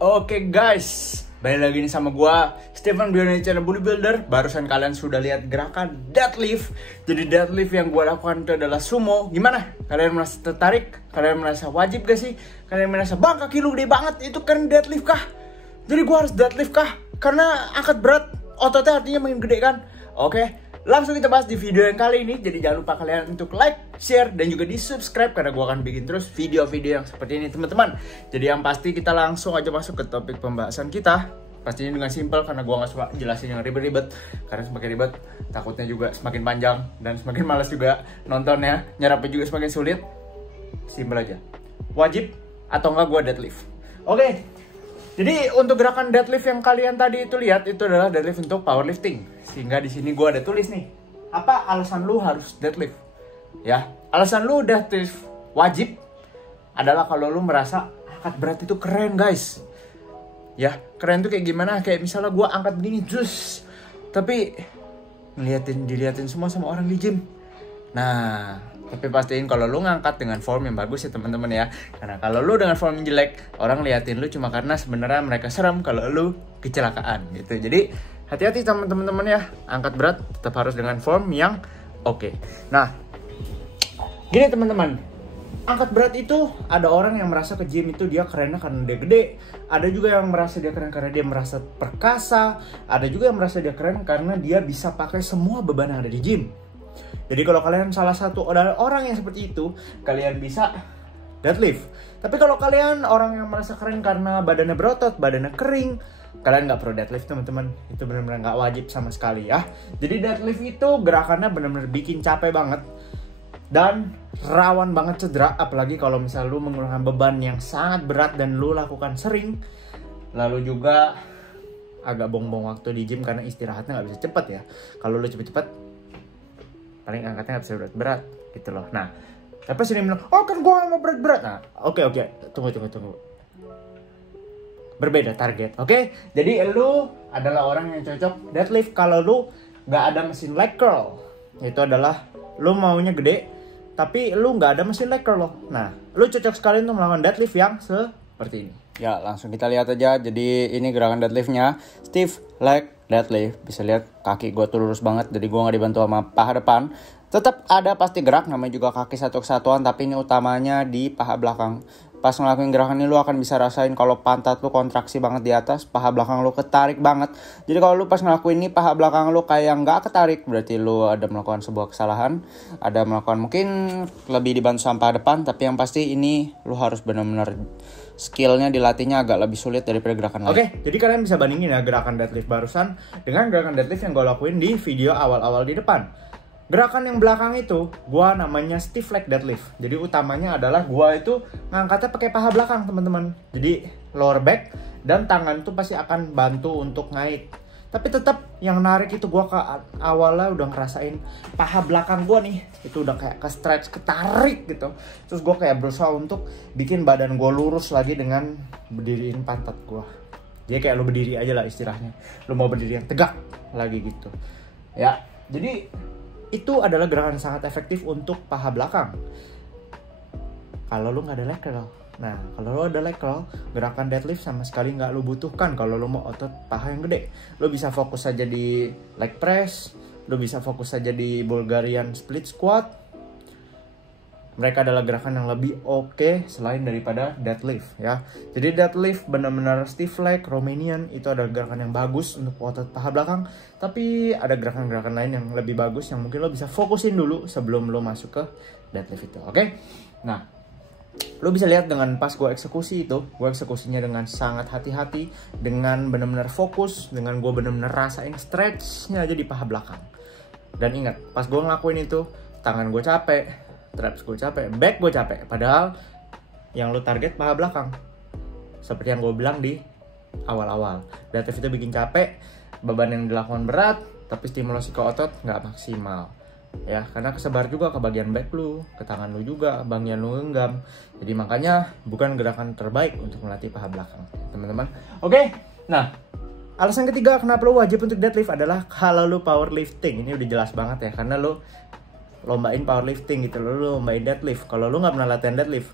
Oke guys, balik lagi nih sama gua Stephen dari channel Bodybuilder. Barusan kalian sudah lihat gerakan deadlift. Jadi deadlift yang gua lakukan itu adalah sumo. Gimana? Kalian merasa tertarik? Kalian merasa wajib gak sih? Kalian merasa bang kaki lu gede banget, itu kan deadlift kah? Jadi gua harus deadlift kah? Karena angkat berat ototnya artinya makin gede kan? Oke, langsung kita bahas di video yang kali ini. Jadi jangan lupa kalian untuk like, share, dan juga di subscribe karena gue akan bikin terus video-video yang seperti ini teman-teman. Jadi yang pasti kita langsung aja masuk ke topik pembahasan kita. Pastinya dengan simple karena gue gak suka jelasin yang ribet-ribet. Karena semakin ribet takutnya juga semakin panjang dan semakin malas juga nontonnya. Nyerapnya juga semakin sulit. Simple aja. Wajib atau enggak gue deadlift. Oke. Jadi untuk gerakan deadlift yang kalian tadi itu lihat itu adalah deadlift untuk powerlifting. Sehingga di sini gue ada tulis nih, apa alasan lu harus deadlift? Ya, alasan lu deadlift wajib adalah kalau lu merasa angkat berat itu keren guys. Ya, keren tuh kayak gimana? Kayak misalnya gue angkat begini jus, tapi diliatin semua sama orang di gym. Nah, tapi pastiin kalau lu ngangkat dengan form yang bagus ya teman-teman ya. Karena kalau lu dengan form yang jelek, orang liatin lu cuma karena sebenarnya mereka serem kalau lu kecelakaan gitu. Jadi hati-hati teman-teman ya, angkat berat tetap harus dengan form yang oke. Nah, gini teman-teman, angkat berat itu ada orang yang merasa ke gym itu dia kerennya karena dia gede. Ada juga yang merasa dia keren karena dia merasa perkasa. Ada juga yang merasa dia keren karena dia bisa pakai semua beban yang ada di gym. Jadi kalau kalian salah satu orang yang seperti itu, kalian bisa deadlift. Tapi kalau kalian orang yang merasa keren karena badannya berotot, badannya kering, kalian nggak perlu deadlift teman-teman. Itu benar-benar nggak wajib sama sekali ya. Jadi deadlift itu gerakannya benar-benar bikin capek banget dan rawan banget cedera. Apalagi kalau misal lu menggunakan beban yang sangat berat dan lu lakukan sering. Lalu juga agak bongbong waktu di gym karena istirahatnya nggak bisa cepet ya. Kalau lu cepet-cepet paling angkatnya nggak bisa berat-berat gitu loh. Nah, tapi sini bilang, oh kan gue mau berat-berat. Nah, oke, tunggu. Berbeda target, oke? Jadi lu adalah orang yang cocok deadlift kalau lu nggak ada mesin leg curl. Itu adalah lu maunya gede, tapi lu nggak ada mesin leg curl loh. Nah, lu cocok sekali untuk melakukan deadlift yang seperti ini. Ya, langsung kita lihat aja. Jadi ini gerakan deadliftnya, stiff leg deadlift. Bisa lihat kaki gue tuh lurus banget, jadi gue nggak dibantu sama paha depan. Tetap ada pasti gerak, namanya juga kaki satu kesatuan, tapi ini utamanya di paha belakang. Pas ngelakuin gerakan ini lu akan bisa rasain kalau pantat lu kontraksi banget di atas, paha belakang lu ketarik banget. Jadi kalau lu pas ngelakuin ini paha belakang lu kayak nggak ketarik, berarti lu ada melakukan sebuah kesalahan, ada melakukan mungkin lebih dibantu sama paha depan. Tapi yang pasti ini lu harus benar-benar skillnya dilatihnya agak lebih sulit daripada gerakan lain. Oke, jadi kalian bisa bandingin ya gerakan deadlift barusan dengan gerakan deadlift yang gue lakuin di video awal-awal di depan. Gerakan yang belakang itu gue namanya stiff leg deadlift. Jadi utamanya adalah gue itu ngangkatnya pakai paha belakang teman-teman. Jadi lower back dan tangan itu pasti akan bantu untuk naik. Tapi tetap yang narik itu gue ke awalnya udah ngerasain paha belakang gue nih itu udah kayak ke stretch, ketarik gitu. Terus gue kayak berusaha untuk bikin badan gue lurus lagi dengan berdiriin pantat gue. Jadi kayak lo berdiri aja lah istilahnya. Lo mau berdiri yang tegak lagi gitu. Ya, jadi itu adalah gerakan yang sangat efektif untuk paha belakang. Kalau lo nggak ada leg curl. Nah, kalau lo ada leg curl, gerakan deadlift sama sekali nggak lo butuhkan kalau lo mau otot paha yang gede. Lo bisa fokus aja di leg press, lo bisa fokus aja di Bulgarian split squat. Mereka adalah gerakan yang lebih oke selain daripada deadlift ya. Jadi deadlift benar-benar stiff leg, Romanian itu adalah gerakan yang bagus untuk otot paha belakang. Tapi ada gerakan-gerakan lain yang lebih bagus yang mungkin lo bisa fokusin dulu sebelum lo masuk ke deadlift itu, oke? Nah, lo bisa lihat dengan pas gue eksekusi itu, gue eksekusinya dengan sangat hati-hati, dengan benar-benar fokus, dengan gue benar-benar rasain stretchnya aja di paha belakang. Dan ingat, pas gue ngelakuin itu, tangan gue capek, traps gue capek, back gue capek. Padahal yang lo target paha belakang. Seperti yang gue bilang di awal-awal, deadlift itu bikin capek, beban yang dilakukan berat, tapi stimulasi ke otot nggak maksimal. Ya, karena kesebar juga ke bagian back lu, ke tangan lu juga, bagian lu genggam. Jadi makanya bukan gerakan terbaik untuk melatih paha belakang, teman-teman. Oke, nah alasan ketiga kenapa lu wajib untuk deadlift adalah kalau lu powerlifting. Ini udah jelas banget ya, karena lu lombain powerlifting gitu, lu lombain deadlift. Kalau lu nggak pernah latihan deadlift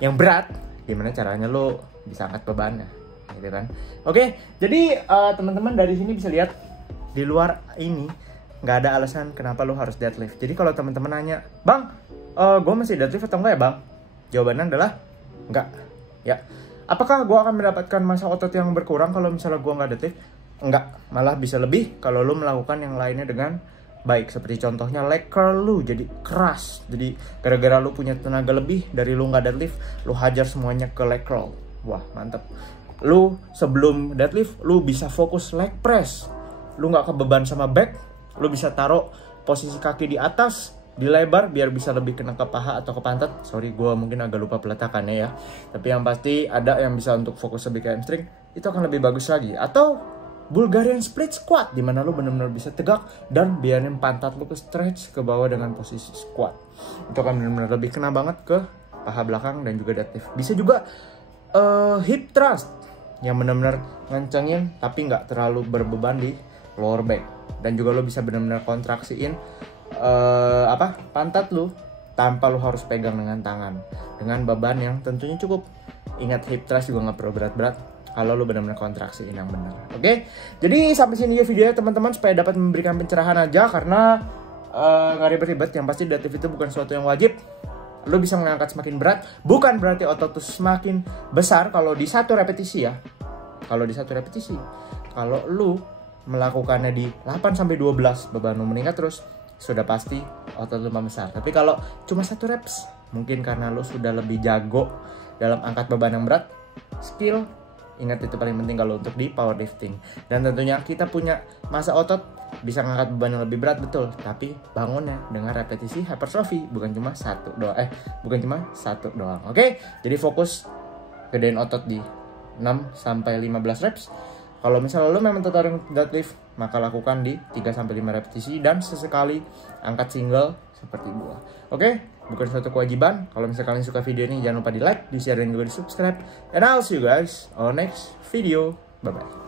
yang berat, gimana caranya lu bisa angkat bebannya? gitu kan. Oke, jadi teman-teman dari sini bisa lihat di luar ini nggak ada alasan kenapa lu harus deadlift. Jadi kalau teman-teman nanya, bang, gue masih deadlift atau enggak ya bang? Jawabannya adalah enggak. Ya, apakah gue akan mendapatkan massa otot yang berkurang kalau misalnya gue nggak deadlift? Enggak, malah bisa lebih kalau lu melakukan yang lainnya dengan baik. Seperti contohnya leg curl lu jadi keras. Jadi gara-gara lu punya tenaga lebih dari lu nggak deadlift, lu hajar semuanya ke leg curl. Wah, mantep. Lu sebelum deadlift, lu bisa fokus leg press. Lu nggak kebeban sama back, lu bisa taruh posisi kaki di atas, dilebar biar bisa lebih kena ke paha atau ke pantat. Sorry, gue mungkin agak lupa peletakannya ya. Tapi yang pasti ada yang bisa untuk fokus lebih ke hamstring, itu akan lebih bagus lagi. Atau Bulgarian split squat, dimana lu benar-benar bisa tegak dan biarin pantat lu ke stretch ke bawah dengan posisi squat. Itu akan benar-benar lebih kena banget ke paha belakang dan juga deadlift. Bisa juga hip thrust yang benar-benar ngencengin tapi nggak terlalu berbeban di lower back. Dan juga lu bisa benar-benar kontraksiin pantat lu tanpa lu harus pegang dengan tangan, dengan beban yang tentunya cukup. Ingat, hip thrust juga nggak perlu berat-berat kalau lu benar-benar kontraksiin yang benar. Oke? Jadi sampai sini ya videonya teman-teman, supaya dapat memberikan pencerahan aja, karena nggak ribet-ribet. Yang pasti deadlift itu bukan sesuatu yang wajib. Lu bisa mengangkat semakin berat, bukan berarti otot tuh semakin besar kalau di satu repetisi ya. Kalau di satu repetisi. Kalau lu melakukannya di 8-12, beban lu meningkat terus, sudah pasti otot lu membesar. Tapi kalau cuma satu reps, mungkin karena lu sudah lebih jago dalam angkat beban yang berat, skill. Ingat, itu paling penting kalau untuk di powerlifting. Dan tentunya kita punya massa otot, bisa ngangkat beban yang lebih berat, betul. Tapi bangunnya dengan repetisi hypertrophy, bukan cuma satu doang. Oke? Jadi fokus gedein otot di 6-15 reps. Kalau misalnya lo memang tertarik deadlift, maka lakukan di 3-5 repetisi dan sesekali angkat single seperti gua. Oke? Bukan suatu kewajiban. Kalau misalnya kalian suka video ini, jangan lupa di like, di share, dan juga di subscribe. And I'll see you guys on next video. Bye-bye.